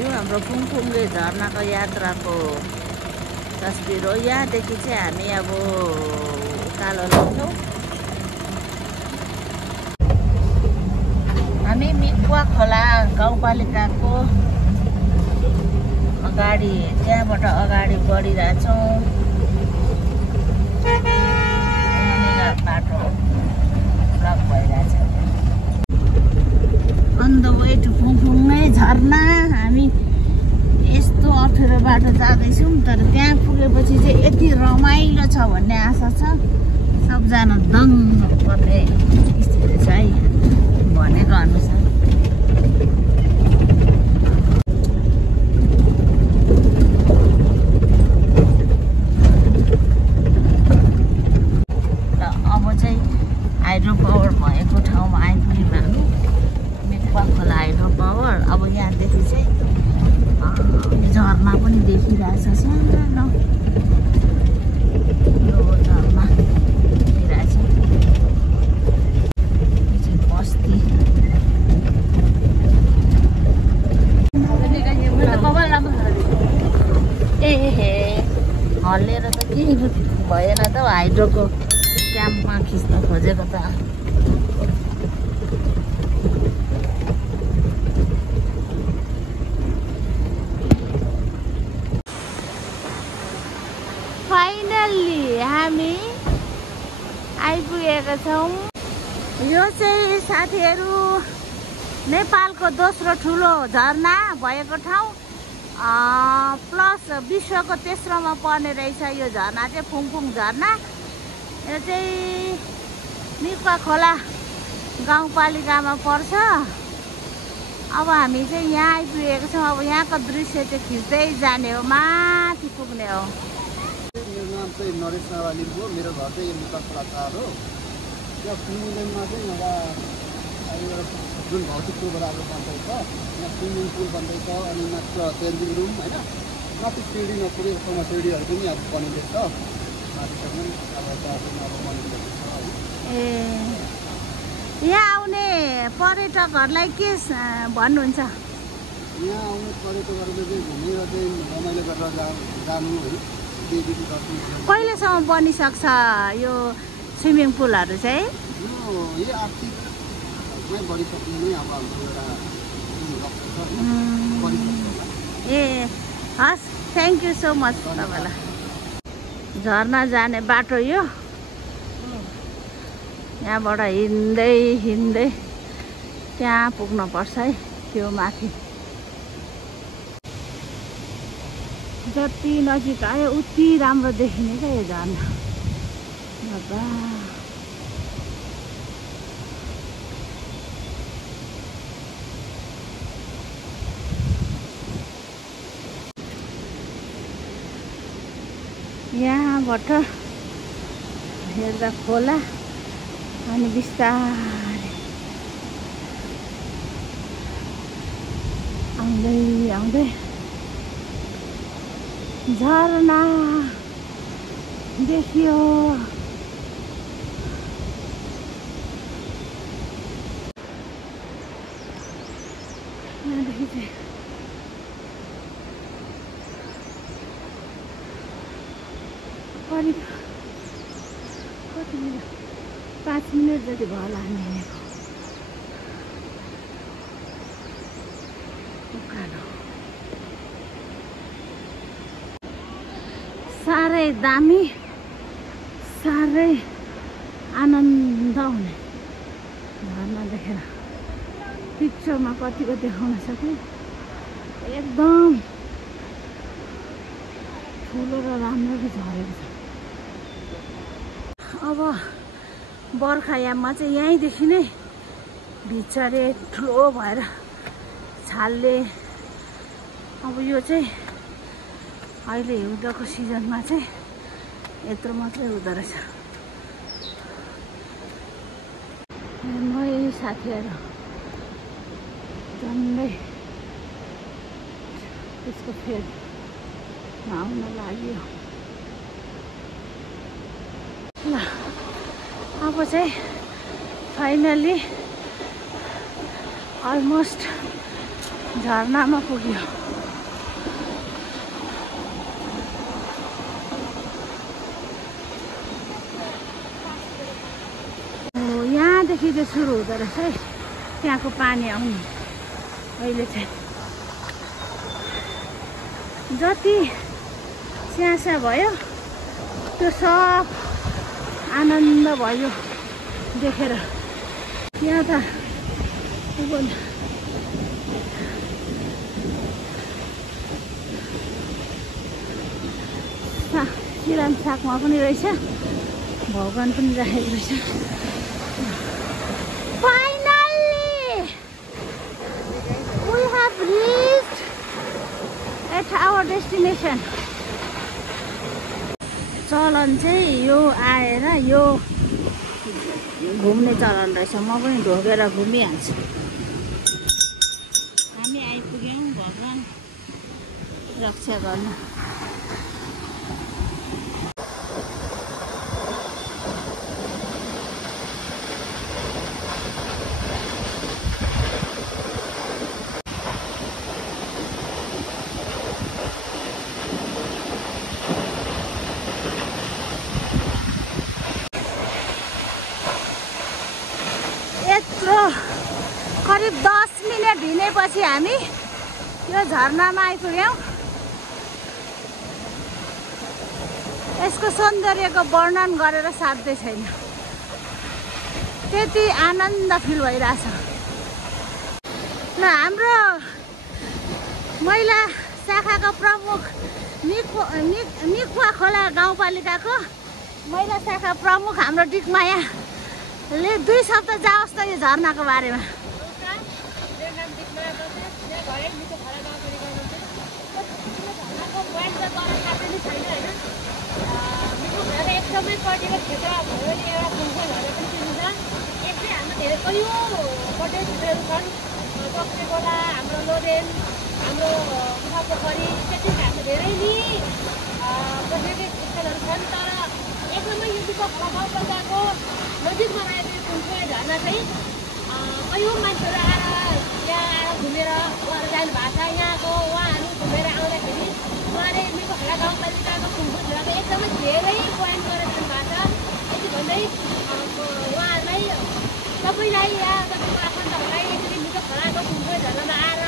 यो हाम्रो पुङपुङले झरनाको यात्राको तस्बिर हो। यहाँदेखि चाहिँ हामी अब उकालो लाग्छौँ। हामी मिकुवा खोला गाउँपालिकाको अगाडि त्यहाँबाट अगाडि बढिरहेछौँ। यहाँनिर बाटो ब्लक भइरहेछ। अन द वे टु पुङपुङ नै झरना। हामी यस्तो अप्ठ्यारो बाटो जाँदैछौँ, तर त्यहाँ पुगेपछि चाहिँ यति रमाइलो छ भन्ने आशा छ। सबजना दङ्ग पर्ने स्थिति छ है भनेको अनुसार। र अब चाहिँ हाइड्रो पावर भएको ठाउँमा आइपुग्यौँ हामी। मिकुवा खोला हाइड्रो पावर। अब यहाँदेखि चाहिँ झरना पनि देखिरहेछ सानो। यो झरना देखिरहेछ। यो चाहिँ बस्ती। ए हल्लिएर त केही भएन त। हाइड्रोको क्याम्पमा खिच्न खोजेको त। फाइनल्ली हामी आइपुगेका छौँ। यो चाहिँ साथीहरू नेपालको दोस्रो ठुलो झरना भएको ठाउँ, प्लस विश्वको तेस्रोमा पर्ने रहेछ यो झरना चाहिँ, पुङपुङ झरना। यो चाहिँ मिकुवा खोला गाउँपालिकामा पर्छ। अब हामी चाहिँ यहाँ आइपुगेको छौँ। अब यहाँको दृश्य चाहिँ खिच्दै जाने हो, माथि पुग्ने हो। मेरो नाम चाहिँ नरेश नारा लिम्बू हो। मेरो घर चाहिँ यो मिकुवा खोला 4 हो। यो पुङपुङमा चाहिँ एउटा जुन भौतिक पूर्वबाट आएको बन्दैछ, यहाँ स्विमिङ पुल बन्दैछ। अनि मात्र चेन्जिङ रुम होइन, माथि सिँढी नपुगेको ठाउँमा सिँढीहरू पनि अब बनिँदैछ। माथिसम्म अब बनिँदैछ। ए यहाँ आउने पर्यटकहरूलाई के भन्नुहुन्छ? यहाँ आउने पर्यटकहरूले चाहिँ घुमेर चाहिँ रमाइलो गरेर जानु है। कहिलेसम्म बनिसक्छ यो स्विमिङ पुलहरू चाहिँ? यो आर्थिकमै बढिसक्ने नै अब हाम्रो एउटा ए हस्, थ्याङ्क यू सो मच तपाईँलाई। झरना जाने बाटो यो। यहाँबाट हिँड्दै हिँड्दै त्यहाँ पुग्नुपर्छ है, त्यो माथि। जति नजिक आयो उति राम्रो देखिने क्या यो झरना। बाबा यहाँबाट हेर्दा खोला अनि बिस्तारै आउँदै आउँदै झरना देखियो। यहाँदेखि चाहिँ करिब कति मिनट, 5 मिनट जति भयो होला हामी हिँडेको। उकालो साह्रै दामी, साह्रै आनन्द हुने झरना देखेर। पिक्चरमा कतिको देखाउन सके, एकदम ठुलो र राम्रो झरेको छ। अब बर्खायाममा चाहिँ यहीँदेखि नै भित्सरे ठुलो भएर छालले। अब यो चाहिँ अहिले हिउँदको सिजनमा चाहिँ यत्रो मात्रै हुँदो रहेछ। नयाँ साथीहरू झन्डै त्यसको फेदमा आउन लाग्यो। ल अब चाहिँ फाइनली अलमोस्ट झरनामा पुग्यो। देखि चाहिँ सुरु हुँदो रहेछ है त्यहाँको पानी आउनु। अहिले चाहिँ जति स्यासा भयो त्यो सब आनन्द भयो देखेर। यहाँ त किरान सागमा पनि रहेछ, भगवान पनि राखेको रहेछ। Finally we have reached at our destination। चलन चाहिँ यो आएर यो घुम्ने चलन रहेछ। म पनि ढोगेर घुमिहाल्छु। हामी आइपुग्यौँ, भगवान रक्षा गर्नु। करिब 10 मिनट हिँडेपछि हामी यो झरनामा आइपुग्यौँ। यसको सौन्दर्यको वर्णन गरेर साध्यै छैन, त्यति आनन्द फिल भइरहेछ। र हाम्रो महिला शाखाको प्रमुख मिकुवा खोला गाउँपालिकाको महिला शाखा प्रमुख हाम्रो डिकमायाले 2 शब्द जाओस् त यो झरनाको बारेमा। एकदमै पर्यटक क्षेत्र भएकोले एउटा फुलको झरना पनि चिनिन्छ। यस्तै हाम्रो धेरै कयौँ पर्यटक क्षेत्रहरू छन्। बक्से खोला, हाम्रो लोदेन, हाम्रो उषा पोखरी, त्यति हाम्रो धेरै नै पर्यटक स्थलहरू छन्। तर एकदमै यो उषा खोला गाउँपालिकाको नजिकमा रहेको यो फुलको झरना चाहिँ कयौँ मान्छेहरू आएर यहाँ आएर घुमेर उहाँहरू जानु भएको छ। यहाँको उहाँहरू घुमेर आउँदाखेरि उहाँले मिको खोला गाउँपालिकाको फुलको झरनाको एकदमै धेरै पोइन्ट गरेर जानु भएको छ। यति भन्दै उहाँहरूलाई सबैलाई या तपाईँको आफन्तहरूलाई यसरी मिको खोलाको फुलको झरनामा आएर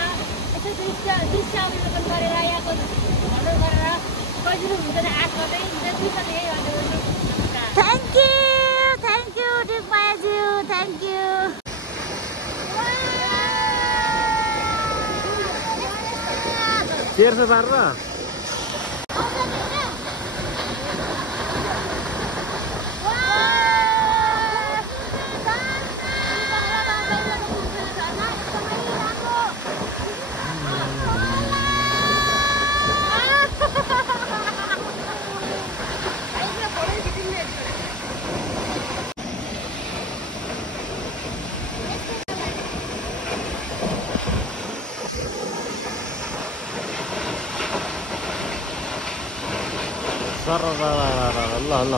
यसो दृश्य अवलोकन गरेर यहाँको भ्रमण गरेर गइदिनु हुँदैन आश गर्दै दृश्य यही हजुर। थ्याङ्क यू डिकमायाज्यू, थ्याङ्क यू। तेर्सो पारेर सर ल ल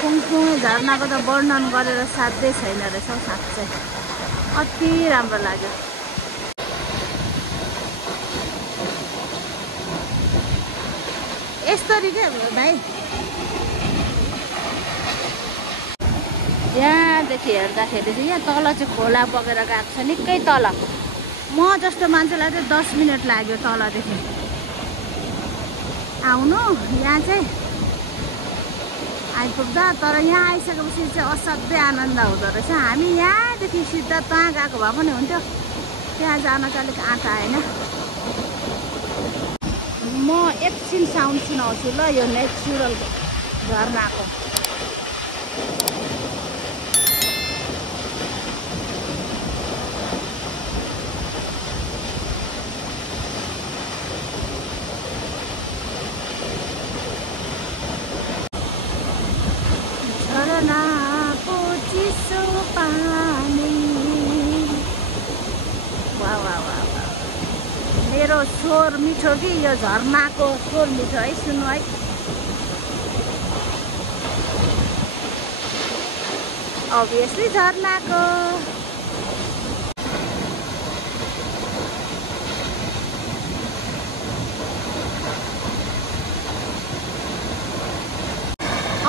कुङकुङ झरनाको त वर्णन गरेर साध्यै छैन रहेछ हौ, साँच्चै अति राम्रो लाग्यो। यस्तरी के भाइ यहाँदेखि हेर्दाखेरि चाहिँ यहाँ तल चाहिँ खोला बगेर गएको छ, निकै तल। म जस्तो मान्छेलाई चाहिँ 10 मिनट लाग्यो तलदेखि आउनु यहाँ चाहिँ आइपुग्दा। तर यहाँ आइसकेपछि चाहिँ असाध्यै आनन्द हुँदो रहेछ। हामी यहाँदेखि सिधा तहाँ गएको भए पनि हुन्थ्यो, त्यहाँ जान चाहिँ अलिक आँटा आएन। म एकछिन साउन्ड सुनाउँछु ल यो नेचुरल झरनाको। झरनाको चिसो पानी, वाह वाह वाह वाह। मेरो स्वर मिठो कि यो झरनाको स्वर मिठो है, सुन्नु है। अभियसली झरनाको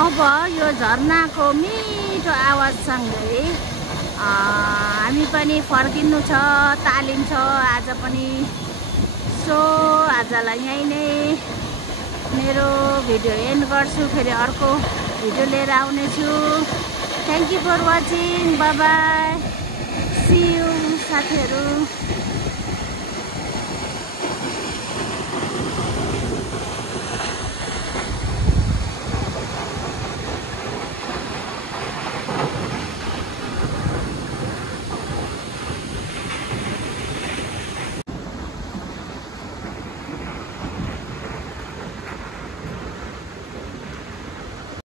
अब यो झरनाको मिठो आवाजसँगै हामी पनि फर्किनु छ, तालिम छ आज पनि। सो आजलाई यहीँ नै मेरो भिडियो एन्ड गर्छु, फेरि अर्को भिडियो लिएर आउनेछु। Thank you for watching, bye bye, see you साथीहरू।